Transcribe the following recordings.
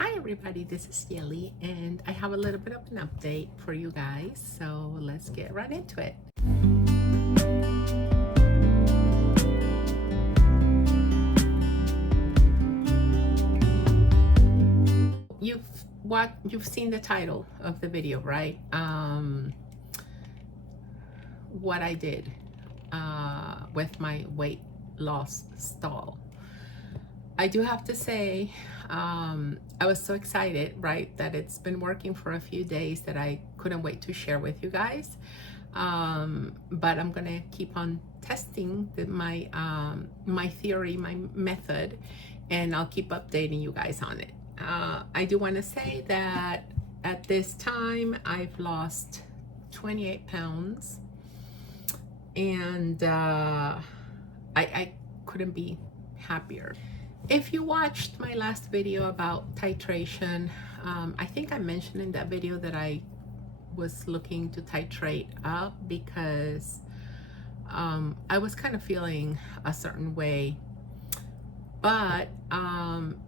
Hi everybody, this is Yeli and I have a little bit of an update for you guys, so let's get right into it. You've seen the title of the video, right? What I did with my weight loss stall. I do have to say, I was so excited, right, that it's been working for a few days that I couldn't wait to share with you guys. But I'm gonna keep on testing my theory, my method, and I'll keep updating you guys on it. I do want to say that at this time I've lost 28 pounds, and I couldn't be happier. If you watched my last video about titration, I think I mentioned in that video that I was looking to titrate up because I was kind of feeling a certain way. But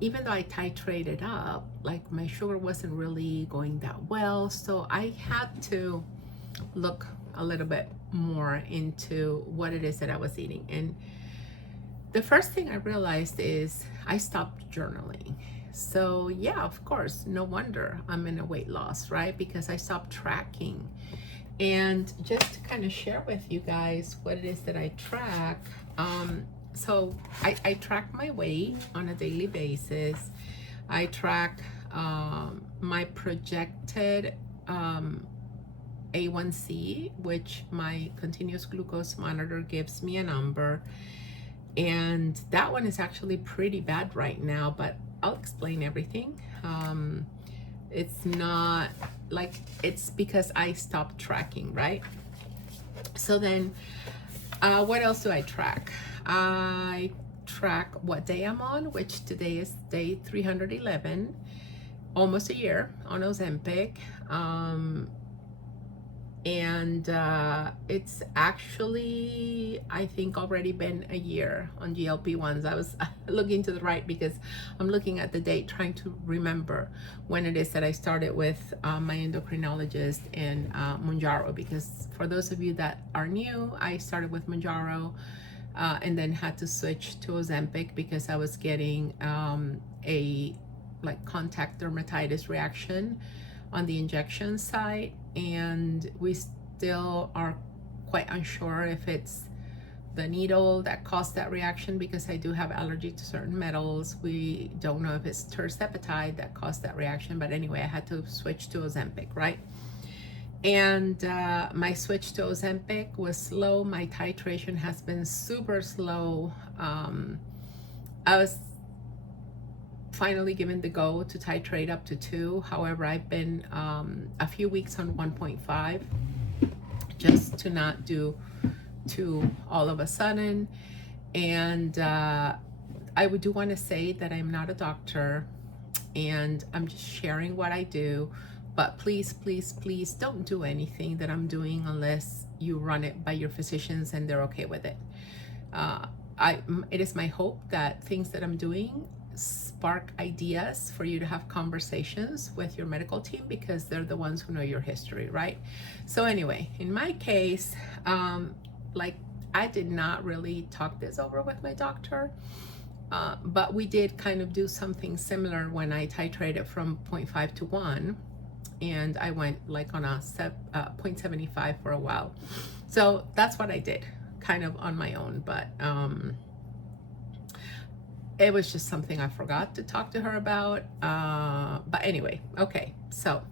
even though I titrated up, like my sugar wasn't really going that well. So I had to look a little bit more into what it is that I was eating. And the first thing I realized is I stopped journaling. So yeah, of course, no wonder I'm in a weight loss, right? Because I stopped tracking. And just to kind of share with you guys what it is that I track, so I track my weight on a daily basis. I track my projected A1C, which my continuous glucose monitor gives me a number. And that one is actually pretty bad right now, but I'll explain everything. It's not like, it's because I stopped tracking, right? So then what else do I track? I track what day I'm on, which today is day 311, almost a year on Ozempic. And it's actually, I think, already been a year on GLP-1s. I was looking to the right because I'm looking at the date, trying to remember when it is that I started with my endocrinologist and Mounjaro, because for those of you that are new, I started with Mounjaro and then had to switch to Ozempic because I was getting a contact dermatitis reaction on the injection site, and we still are quite unsure if it's the needle that caused that reaction because I do have allergy to certain metals. We don't know if it's Tirzepatide that caused that reaction, but anyway, I had to switch to Ozempic, right? And my switch to Ozempic was slow. My titration has been super slow. I was finally given the go to titrate up to 2. However, I've been a few weeks on 1.5 just to not do 2 all of a sudden. And I do want to say that I'm not a doctor and I'm just sharing what I do, but please, please, please don't do anything that I'm doing unless you run it by your physicians and they're okay with it. It is my hope that things that I'm doing spark ideas for you to have conversations with your medical team because they're the ones who know your history, right? So anyway, in my case, I did not really talk this over with my doctor, but we did kind of do something similar when I titrated from 0.5 to 1, and I went on a 0.75 for a while. So that's what I did, kind of on my own, but it was just something I forgot to talk to her about. But anyway, okay, so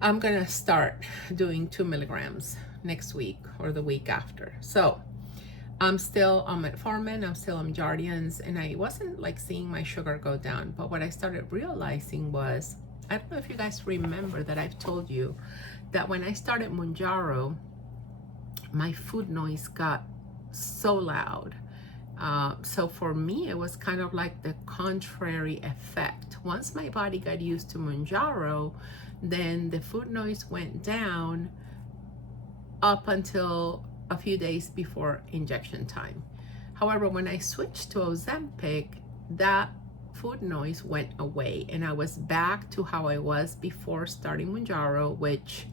I'm gonna start doing 2 milligrams next week or the week after. So I'm still on metformin, I'm still on Jardians, and I wasn't seeing my sugar go down. But what I started realizing was, I don't know if you guys remember that I've told you that when I started Mounjaro, my food noise got so loud. So for me, it was kind of like the contrary effect. Once my body got used to Mounjaro, then the food noise went down up until a few days before injection time. However, when I switched to Ozempic, that food noise went away, and I was back to how I was before starting Mounjaro, which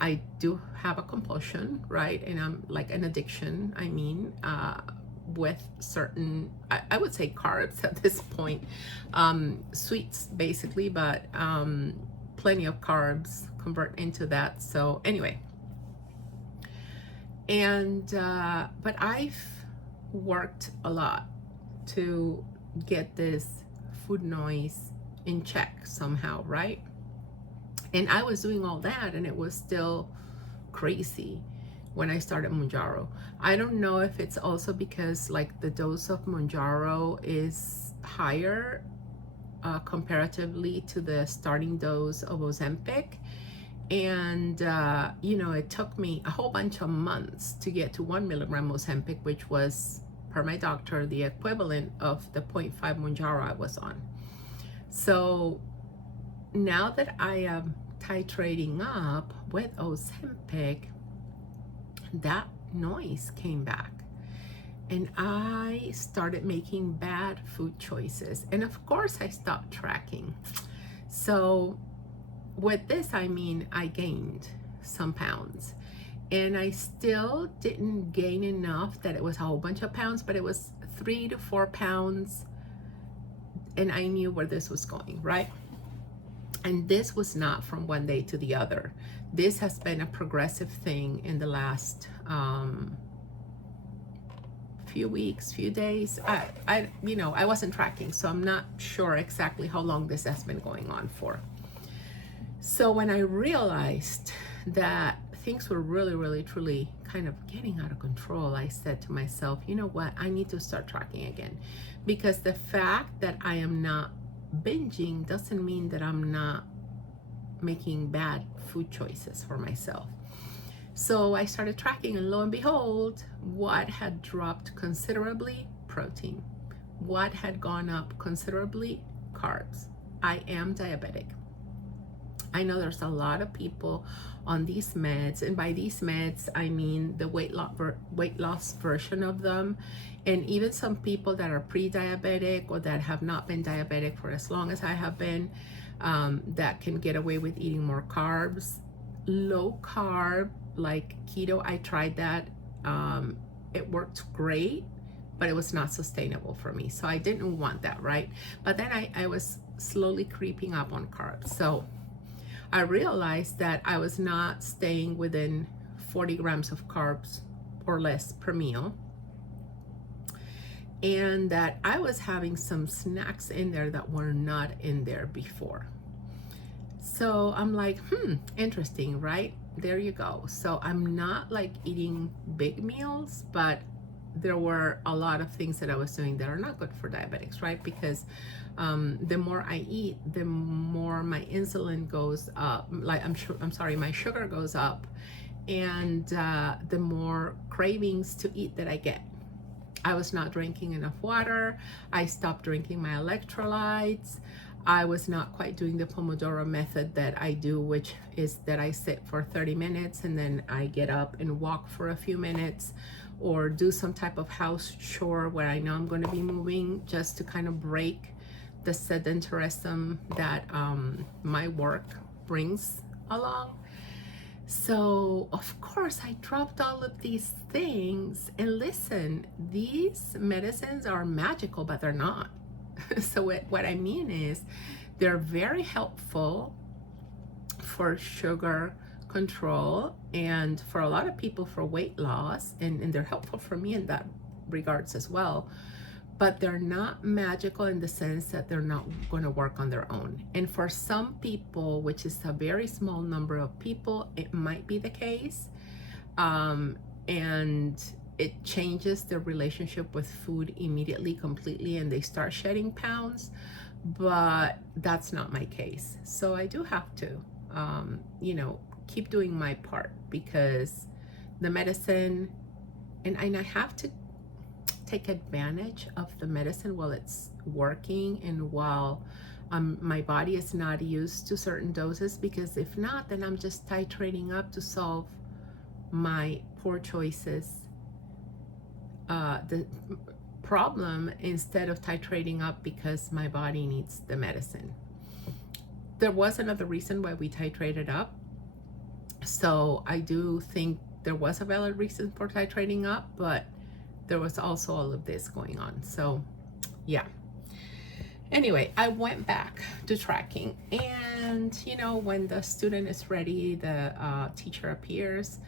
I do have a compulsion, right? And I'm like an addiction, I mean, with certain, I would say carbs at this point, sweets basically, but plenty of carbs convert into that. So anyway, and but I've worked a lot to get this food noise in check somehow, right? And I was doing all that, and it was still crazy when I started Mounjaro. I don't know if it's also because like the dose of Mounjaro is higher comparatively to the starting dose of Ozempic. And you know, it took me a whole bunch of months to get to 1 milligram Ozempic, which was, per my doctor, the equivalent of the 0.5 Mounjaro I was on. So now that I am titrating up with Ozempic, that noise came back, and I started making bad food choices. And of course, I stopped tracking. So with this, I mean, I gained some pounds, and I still didn't gain enough that it was a whole bunch of pounds, but it was 3 to 4 pounds, and I knew where this was going, right? And this was not from one day to the other. This has been a progressive thing in the last few weeks, few days. You know, I wasn't tracking, so I'm not sure exactly how long this has been going on for. So when I realized that things were really, really, truly kind of getting out of control, I said to myself, you know what, I need to start tracking again. Because the fact that I am not binging doesn't mean that I'm not making bad food choices for myself. So I started tracking, and lo and behold, what had dropped considerably? Protein. What had gone up considerably? Carbs. I am diabetic. I know there's a lot of people on these meds, and by these meds I mean the weight loss version of them, and even some people that are pre-diabetic or that have not been diabetic for as long as I have been, that can get away with eating more carbs. Low carb, like keto, I tried that. It worked great, but it was not sustainable for me, so I didn't want that, right? But then I was slowly creeping up on carbs. So I realized that I was not staying within 40 grams of carbs or less per meal, and that I was having some snacks in there that were not in there before. So I'm like, interesting, right? There you go. So I'm not like eating big meals, but there were a lot of things that I was doing that are not good for diabetics, right? Because the more I eat, the more my insulin goes up. Like my sugar goes up, and the more cravings to eat that I get. I was not drinking enough water. I stopped drinking my electrolytes. I was not quite doing the Pomodoro method that I do, which is that I sit for 30 minutes and then I get up and walk for a few minutes, or do some type of house chore where I know I'm going to be moving, just to kind of break the sedentarism that my work brings along. So of course I dropped all of these things, and listen, these medicines are magical, but they're not. So what I mean is, they're very helpful for sugar control and for a lot of people for weight loss, and they're helpful for me in that regards as well. But they're not magical in the sense that they're not going to work on their own. And for some people, which is a very small number of people, it might be the case. And it changes their relationship with food immediately, completely, and they start shedding pounds. But that's not my case. So I do have to, you know, keep doing my part, because the medicine, and I have to take advantage of the medicine while it's working, and while my body is not used to certain doses, because if not, then I'm just titrating up to solve my poor choices, problem instead of titrating up because my body needs the medicine. There was another reason why we titrated up. So I do think there was a valid reason for titrating up, but there was also all of this going on. So yeah. Anyway, I went back to tracking, and you know, when the student is ready, the teacher appears.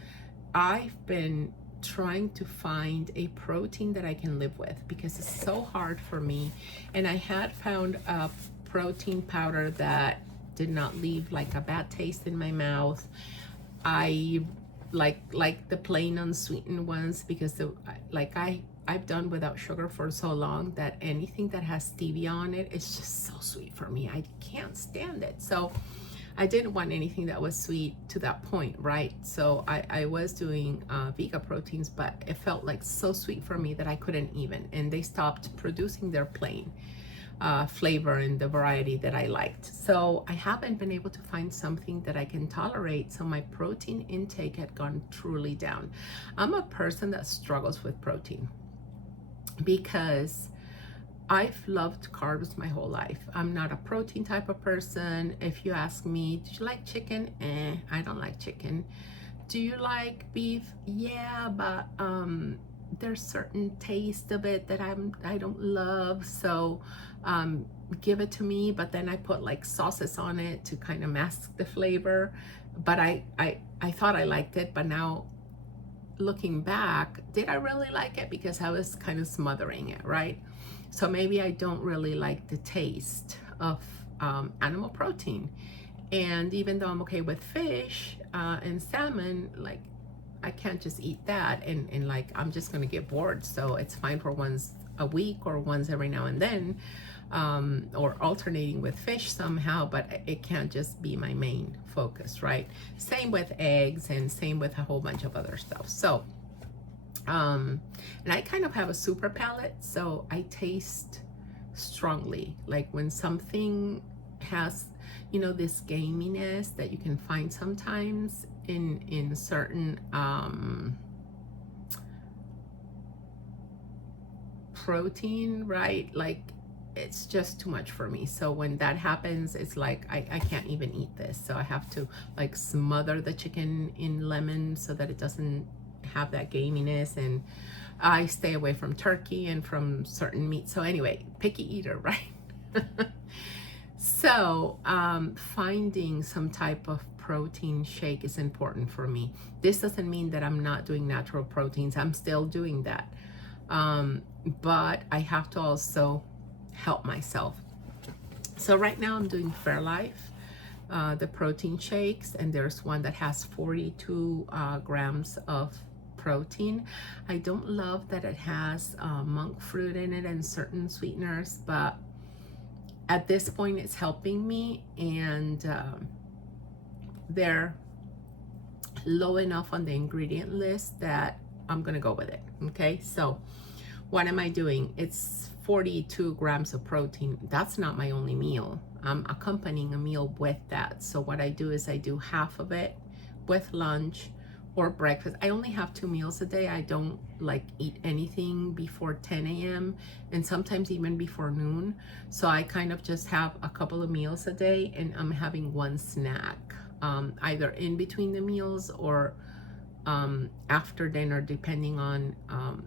I've been trying to find a protein that I can live with because it's so hard for me. And I had found a protein powder that did not leave like a bad taste in my mouth. I like the plain unsweetened ones because I've done without sugar for so long that anything that has stevia on it is just so sweet for me. I can't stand it. So I didn't want anything that was sweet to that point, right? So I was doing vegan proteins, but it felt like so sweet for me that I couldn't even, and they stopped producing their plain flavor and the variety that I liked. So I haven't been able to find something that I can tolerate, so my protein intake had gone truly down. I'm a person that struggles with protein because I've loved carbs my whole life. I'm not a protein type of person. If you ask me, do you like chicken? I don't like chicken. Do you like beef? Yeah, but there's certain taste of it that I don't love. So give it to me, but then I put like sauces on it to kind of mask the flavor. But I thought I liked it, but now looking back, did I really like it? Because I was kind of smothering it, right? So maybe I don't really like the taste of animal protein. And even though I'm okay with fish and salmon, like I can't just eat that and like I'm just gonna get bored. So it's fine for once a week or once every now and then, or alternating with fish somehow, but it can't just be my main focus, right? Same with eggs and same with a whole bunch of other stuff. So and I kind of have a super palate, so I taste strongly. Like when something has, you know, this gaminess that you can find sometimes in certain protein, right? Like it's just too much for me. So when that happens, it's like I can't even eat this. So I have to like smother the chicken in lemon so that it doesn't have that gaminess, and I stay away from turkey and from certain meats. So anyway, picky eater, right? So finding some type of protein shake is important for me. This doesn't mean that I'm not doing natural proteins. I'm still doing that, but I have to also help myself. So right now I'm doing Fairlife, the protein shakes, and there's one that has 42 grams of protein. I don't love that it has monk fruit in it and certain sweeteners, but at this point it's helping me, and they're low enough on the ingredient list that I'm gonna go with it. Okay, so what am I doing? It's 42 grams of protein. That's not my only meal. I'm accompanying a meal with that. So what I do is I do half of it with lunch or breakfast. I only have 2 meals a day. I don't like eat anything before 10 a.m. and sometimes even before noon. So I kind of just have a couple of meals a day, and I'm having one snack, either in between the meals or after dinner, depending on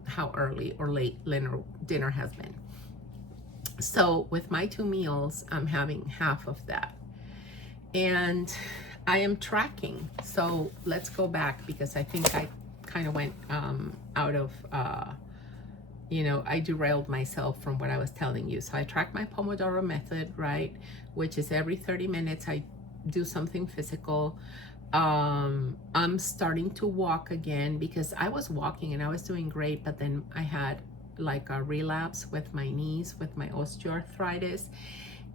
how early or late dinner has been. So with my 2 meals, I'm having half of that. And I am tracking. So let's go back, because I think I kind of went out of, you know, I derailed myself from what I was telling you. So I track my Pomodoro method, right? Which is every 30 minutes I do something physical. I'm starting to walk again, because I was walking and I was doing great, but then I had like a relapse with my knees, with my osteoarthritis,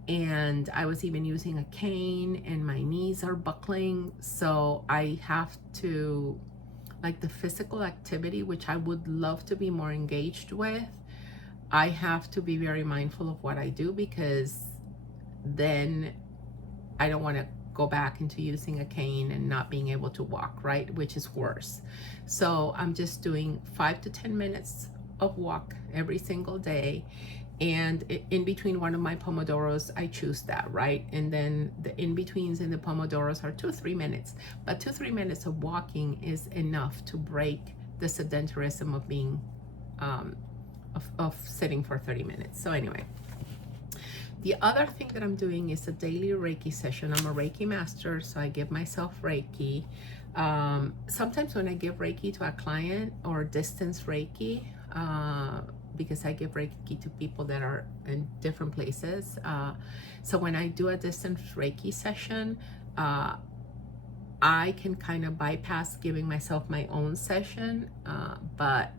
and I was even using a cane and my knees are buckling. So I have to, like, the physical activity, which I would love to be more engaged with, I have to be very mindful of what I do, because then I don't want to go back into using a cane and not being able to walk, right? Which is worse. So I'm just doing 5 to 10 minutes of walk every single day. And in between one of my Pomodoros, I choose that, right? And then the in-betweens in the Pomodoros are 2-3 minutes. But 2-3 minutes of walking is enough to break the sedentarism of being, of sitting for 30 minutes. So anyway, the other thing that I'm doing is a daily Reiki session. I'm a Reiki master, so I give myself Reiki. Sometimes when I give Reiki to a client or distance Reiki, because I give Reiki to people that are in different places. So when I do a distance Reiki session, I can kind of bypass giving myself my own session, but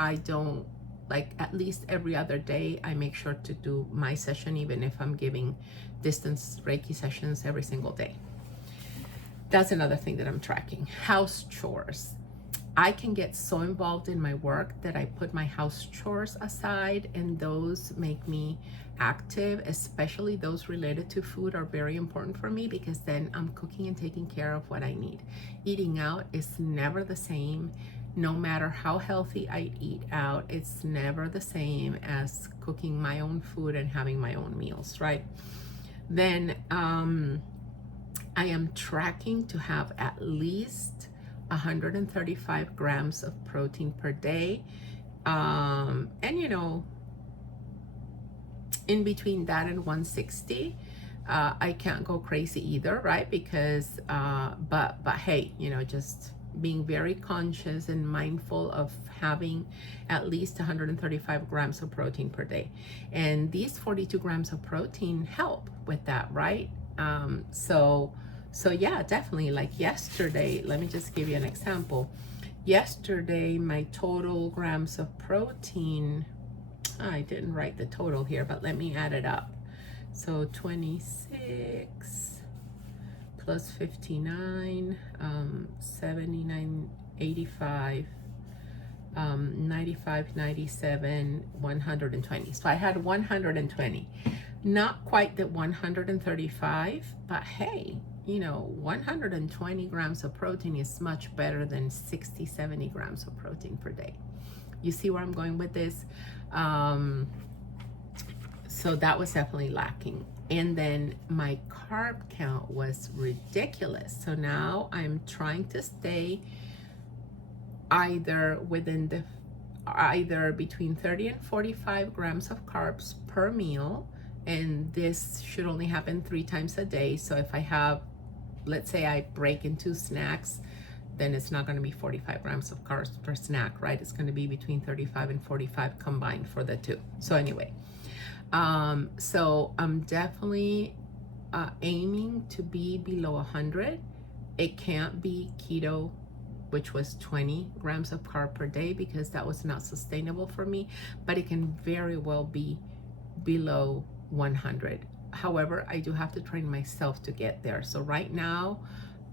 I don't, like, at least every other day, I make sure to do my session, even if I'm giving distance Reiki sessions every single day. That's another thing that I'm tracking. House chores. I can get so involved in my work that I put my house chores aside, and those make me active, especially those related to food are very important for me, because then I'm cooking and taking care of what I need. Eating out is never the same. No matter how healthy I eat out, it's never the same as cooking my own food and having my own meals, right? Then I am tracking to have at least 135 grams of protein per day. And you know, in between that and 160, I can't go crazy either, right? Because, but hey, you know, just being very conscious and mindful of having at least 135 grams of protein per day. And these 42 grams of protein help with that, right? So yeah, definitely. Like yesterday, let me just give you an example. Yesterday, my total grams of protein, I didn't write the total here, but let me add it up. So 26 plus 59, 79, 85, 95, 97, 120. So I had 120. Not quite the 135, but hey, you know, 120 grams of protein is much better than 60, 70 grams of protein per day. You see where I'm going with this? So that was definitely lacking. And then my carb count was ridiculous. So now I'm trying to stay either between 30 and 45 grams of carbs per meal. And this should only happen 3 times a day. So if I have, let's say I break into snacks, then it's not going to be 45 grams of carbs per snack, right? It's going to be between 35 and 45 combined for the two. So anyway, so I'm definitely aiming to be below 100. It can't be keto, which was 20 grams of carb per day, because that was not sustainable for me, but it can very well be below 100. However, I do have to train myself to get there. So right now,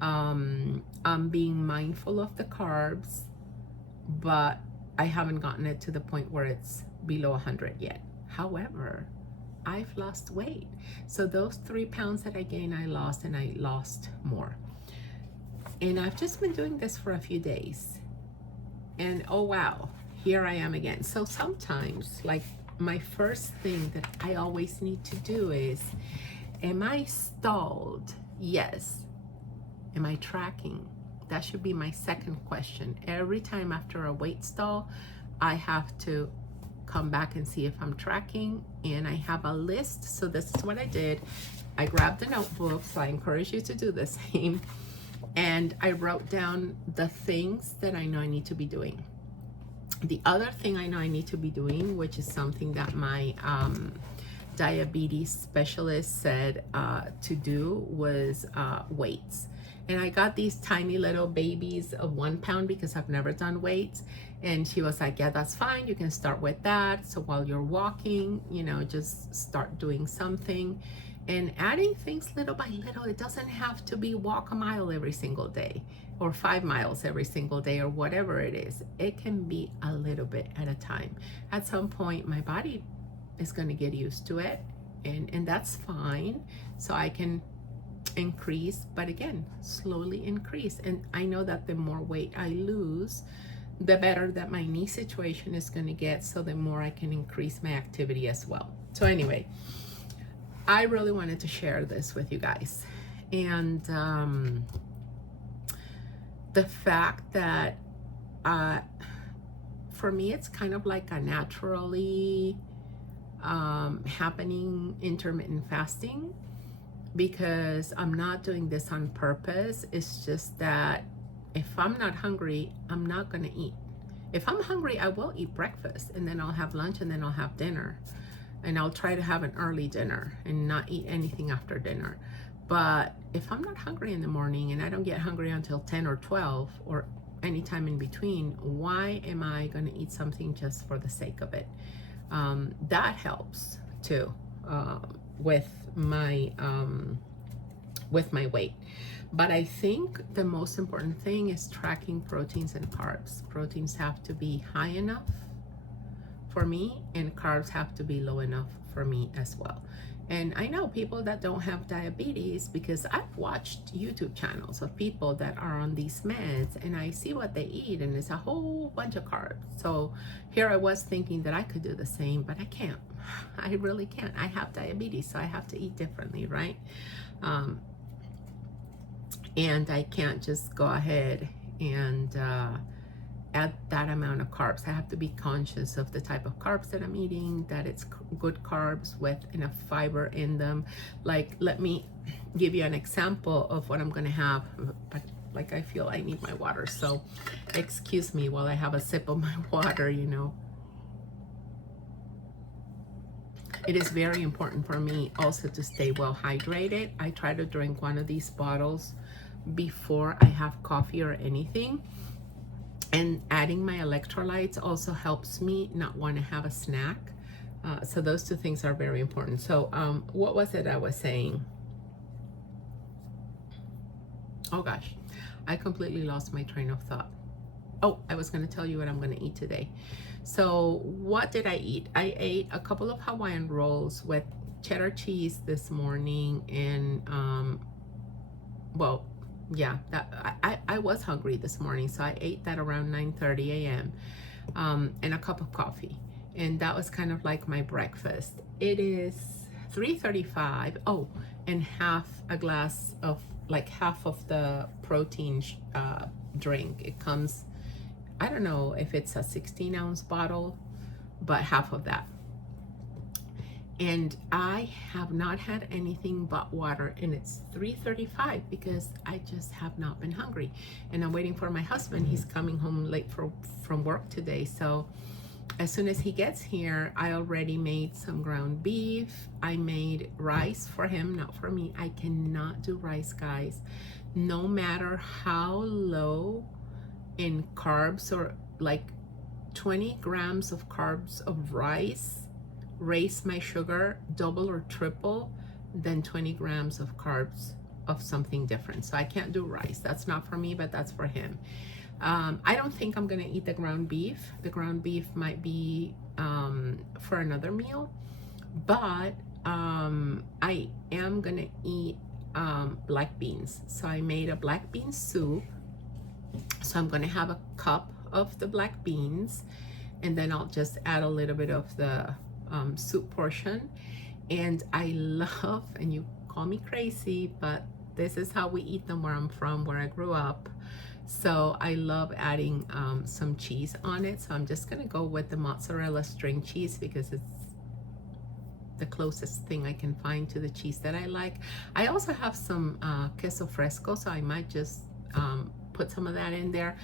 I'm being mindful of the carbs, but I haven't gotten it to the point where it's below 100 yet. However, I've lost weight. So those 3 pounds that I gained, I lost, and I lost more. And I've just been doing this for a few days. And oh wow, here I am again. So sometimes, like, my first thing that I always need to do is, am I stalled? Yes. Am I tracking? That should be my second question. Every time after a weight stall, I have to come back and see if I'm tracking, and I have a list. So this is what I did. I grabbed a notebook, so I encourage you to do the same. And I wrote down the things that I know I need to be doing. The other thing I know I need to be doing, which is something that my diabetes specialist said to do, was weights. And I got these tiny little babies of 1 pound because I've never done weights. And she was like, yeah, that's fine. You can start with that. So while you're walking, you know, just start doing something and adding things little by little. It doesn't have to be walk a mile every single day or 5 miles every single day or whatever it is. It can be a little bit at a time. At some point, my body is going to get used to it, and that's fine. So I can increase, but again, slowly increase. And I know that the more weight I lose, the better that my knee situation is going to get, so the more I can increase my activity as well. So anyway, I really wanted to share this with you guys. And the fact that for me, it's kind of like a naturally happening intermittent fasting, because I'm not doing this on purpose. It's just that if I'm not hungry, I'm not gonna eat. If I'm hungry, I will eat breakfast, and then I'll have lunch, and then I'll have dinner. And I'll try to have an early dinner and not eat anything after dinner. But if I'm not hungry in the morning, and I don't get hungry until 10 or 12 or any time in between, why am I gonna eat something just for the sake of it? That helps too with my weight. But I think the most important thing is tracking proteins and carbs. Proteins have to be high enough for me, and carbs have to be low enough for me as well. And I know people that don't have diabetes, because I've watched YouTube channels of people that are on these meds, and I see what they eat, and it's a whole bunch of carbs. So here I was thinking that I could do the same, but I can't. I really can't. I have diabetes, so I have to eat differently, right? And I can't just go ahead and add that amount of carbs. I have to be conscious of the type of carbs that I'm eating, that it's good carbs with enough fiber in them. Like, let me give you an example of what I'm gonna have. But like, I feel I need my water, so excuse me while I have a sip of my water, you know. It is very important for me also to stay well hydrated. I try to drink one of these bottles before I have coffee or anything. And adding my electrolytes also helps me not want to have a snack. So those two things are very important. So what was it I was saying? Oh gosh, I completely lost my train of thought. Oh, I was going to tell you what I'm going to eat today. So what did I eat? I ate a couple of Hawaiian rolls with cheddar cheese this morning, and well, yeah, that I was hungry this morning, so I ate that around 9:30 a.m. And a cup of coffee, and that was kind of like my breakfast. It is 3:35. Oh, and half a glass of, like, half of the protein drink. It comes, I don't know if it's a 16-ounce bottle, but half of that. And I have not had anything but water, and it's 3:35 because I just have not been hungry. And I'm waiting for my husband. He's coming home late from work today. So as soon as he gets here, I already made some ground beef. I made rice for him, not for me. I cannot do rice, guys. No matter how low in carbs, or like 20 grams of carbs of rice raise my sugar double or triple than 20 grams of carbs of something different. So I can't do rice. That's not for me, but that's for him. I don't think I'm gonna eat the ground beef. The ground beef might be for another meal, but I am gonna eat black beans. So I made a black bean soup. So I'm gonna have a cup of the black beans, and then I'll just add a little bit of the soup portion. And I love, and you call me crazy, but this is how we eat them where I'm from, where I grew up. So I love adding some cheese on it. So I'm just gonna go with the mozzarella string cheese because it's the closest thing I can find to the cheese that I like. I also have some queso fresco, so I might just put some of that in there.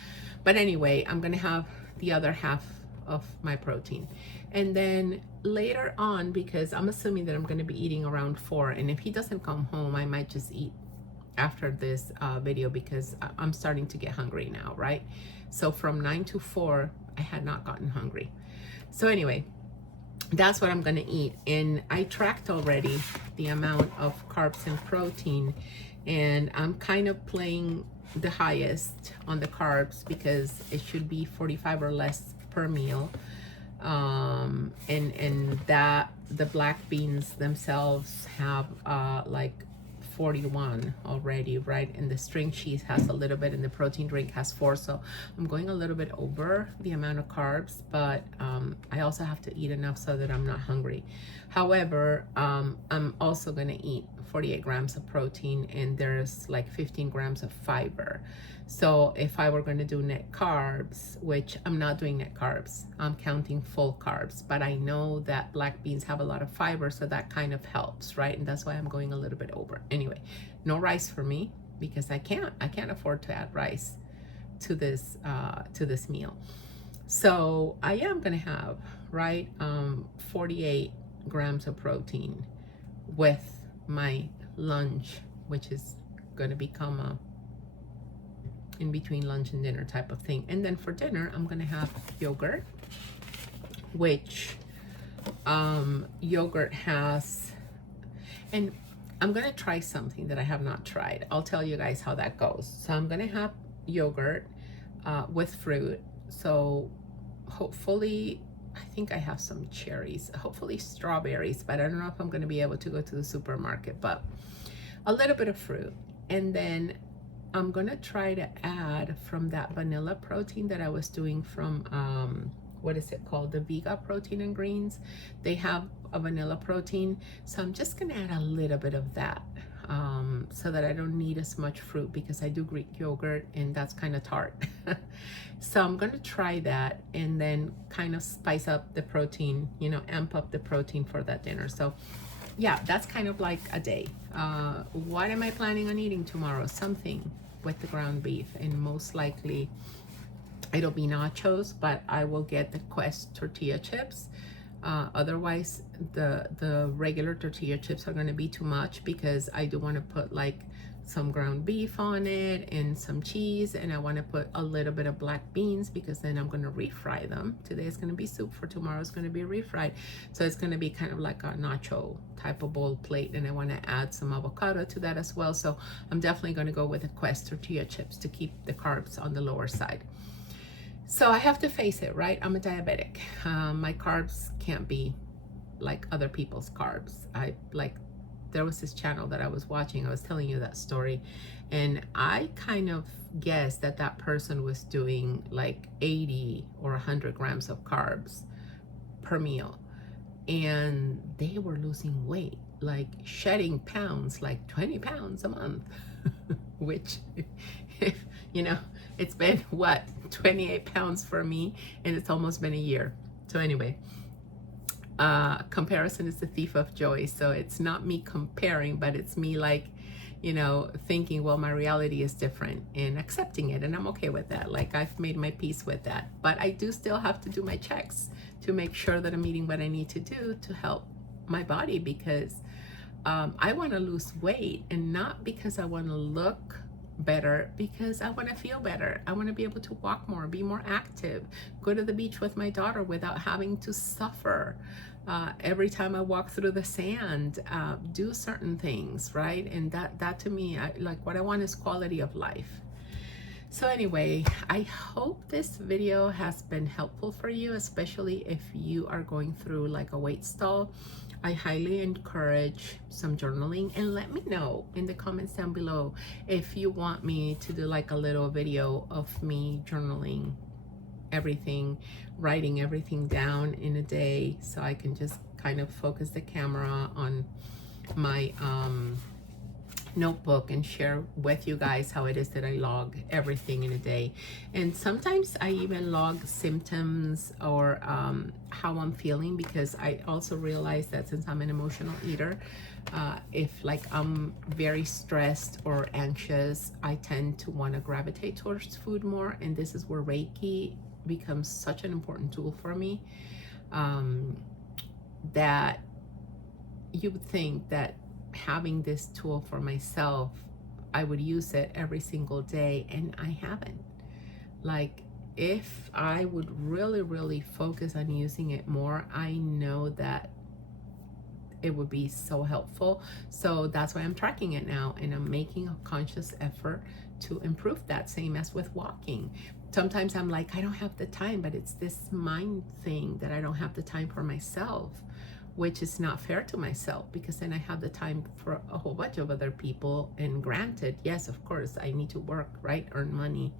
But anyway, I'm gonna have the other half of my protein. And then later on, because I'm assuming that I'm gonna be eating around 4, and if he doesn't come home, I might just eat after this video, because I'm starting to get hungry now, right? So from 9 to 4, I had not gotten hungry. So anyway, that's what I'm gonna eat. And I tracked already the amount of carbs and protein, and I'm kind of playing the highest on the carbs because it should be 45 or less per meal. And that the black beans themselves have like 41 already, right? And the string cheese has a little bit and the protein drink has 4. So I'm going a little bit over the amount of carbs, but I also have to eat enough so that I'm not hungry. However, I'm also gonna eat 48 grams of protein and there's like 15 grams of fiber. So if I were gonna do net carbs, which I'm not doing net carbs, I'm counting full carbs, but I know that black beans have a lot of fiber, so that kind of helps, right? And that's why I'm going a little bit over. Anyway, no rice for me because I can't afford to add rice to this meal. So I am gonna have, right, 48 grams of protein with my lunch, which is gonna become a in between lunch and dinner type of thing. And then for dinner, I'm gonna have yogurt, which yogurt has, and I'm gonna try something that I have not tried. I'll tell you guys how that goes. So I'm gonna have yogurt with fruit. So hopefully, I think I have some cherries, hopefully strawberries, but I don't know if I'm gonna be able to go to the supermarket, but a little bit of fruit. And then I'm gonna try to add from that vanilla protein that I was doing from, what is it called? The Vega Protein and Greens. They have a vanilla protein. So I'm just gonna add a little bit of that so that I don't need as much fruit because I do Greek yogurt and that's kind of tart. So I'm gonna try that and then kind of spice up the protein, you know, amp up the protein for that dinner. So yeah, that's kind of like a day. What am I planning on eating tomorrow? Something with the ground beef, and most likely it'll be nachos, but I will get the Quest tortilla chips. Otherwise, the regular tortilla chips are gonna be too much because I do wanna put like some ground beef on it and some cheese, and I want to put a little bit of black beans because then I'm going to refry them. Today is going to be soup, for tomorrow is going to be refried, so it's going to be kind of like a nacho type of bowl plate, and I want to add some avocado to that as well. So I'm definitely going to go with the Quest tortilla chips to keep the carbs on the lower side. So I have to face it, right? I'm a diabetic. My carbs can't be like other people's carbs. There was this channel that I was watching, I was telling you that story, and I kind of guessed that that person was doing like 80 or 100 grams of carbs per meal, and they were losing weight, like shedding pounds, like 20 pounds a month, which, if, you know, it's been what, 28 pounds for me, and it's almost been a year. So anyway, comparison is the thief of joy. So it's not me comparing, but it's me, like, you know, thinking, well, my reality is different and accepting it. And I'm okay with that. Like, I've made my peace with that. But I do still have to do my checks to make sure that I'm eating what I need to do to help my body, because I want to lose weight, and not because I want to look better, because I want to feel better. I want to be able to walk more, be more active, go to the beach with my daughter without having to suffer every time I walk through the sand, do certain things, right? And that to me, what I want is quality of life. So anyway, I hope this video has been helpful for you, especially if you are going through like a weight stall. I highly encourage some journaling, and let me know in the comments down below if you want me to do like a little video of me journaling everything, writing everything down in a day, so I can just kind of focus the camera on my notebook and share with you guys how it is that I log everything in a day. And sometimes I even log symptoms or how I'm feeling, because I also realize that since I'm an emotional eater, if like I'm very stressed or anxious, I tend to want to gravitate towards food more, and this is where Reiki becomes such an important tool for me, that you would think that having this tool for myself, I would use it every single day, and I haven't. Like, if I would really focus on using it more, I know that it would be so helpful. So that's why I'm tracking it now, and I'm making a conscious effort to improve that, same as with walking. Sometimes I'm like, I don't have the time, but it's this mind thing that I don't have the time for myself. which is not fair to myself, because then I have the time for a whole bunch of other people. And granted, yes, of course, I need to work, right? Earn money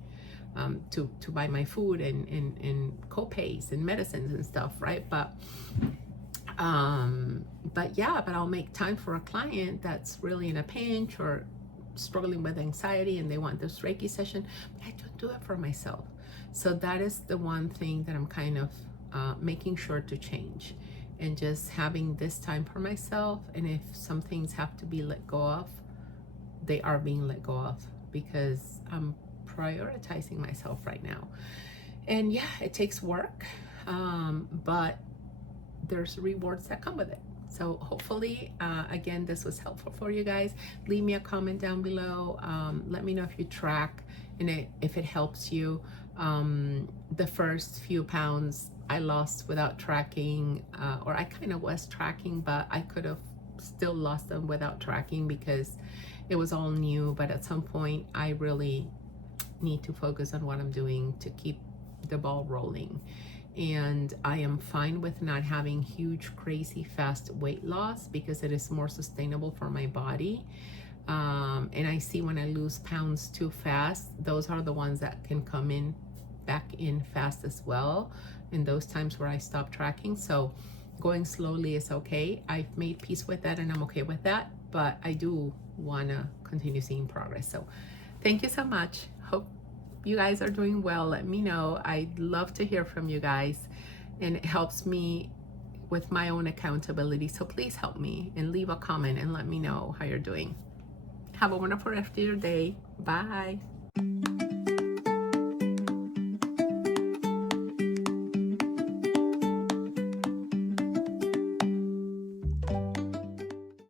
to buy my food and co-pays and medicines and stuff, right? But yeah, but I'll make time for a client that's really in a pinch or struggling with anxiety and they want this Reiki session, but I don't do it for myself. So that is the one thing that I'm kind of making sure to change, and just having this time for myself. And if some things have to be let go of, they are being let go of, because I'm prioritizing myself right now. And yeah, it takes work, but there's rewards that come with it. So hopefully, again, this was helpful for you guys. Leave me a comment down below. Let me know if you track and if it helps you. The first few pounds I lost without tracking, or I kind of was tracking, but I could have still lost them without tracking because it was all new. But at some point, I really need to focus on what I'm doing to keep the ball rolling. And I am fine with not having huge, crazy, fast weight loss, because it is more sustainable for my body. And I see when I lose pounds too fast, those are the ones that can come in back in fast as well, in those times where I stop tracking. So going slowly is okay. I've made peace with that and I'm okay with that, but I do want to continue seeing progress. So thank you so much. Hope you guys are doing well. Let me know. I'd love to hear from you guys, and it helps me with my own accountability. So please help me and leave a comment and let me know how you're doing. Have a wonderful rest of your day. Bye.